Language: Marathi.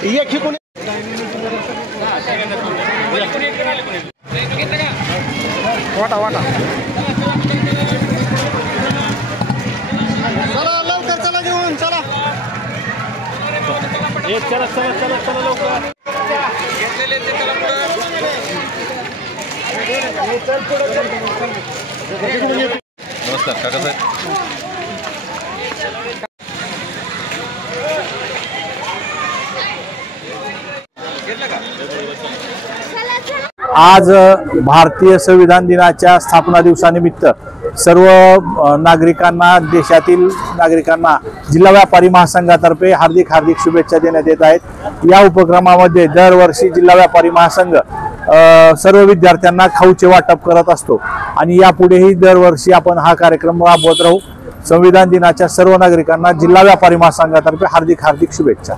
एक कोणी वाटा वाटा चला लवकर चला घेऊन चला चला चला चला चला लवकर नमस्कार काका साहेब. आज भारतीय संविधान दिनाच्या स्थापना दिवसानिमित्त सर्व नागरिकांना, देशातील नागरिकांना जिल्हा व्यापारी महासंघातर्फे हार्दिक शुभेच्छा देण्यात येत आहेत। या उपक्रमामध्ये दरवर्षी जिल्हा व्यापारी महासंघ सर्व विद्यार्थ्यांना खाऊचे वाटप करत असतो आणि यापुढेही दरवर्षी आपण हा कार्यक्रम राबवत राहू। संविधान दिनाच्या सर्व नागरिकांना जिल्हा व्यापारी महासंघातर्फे हार्दिक शुभेच्छा।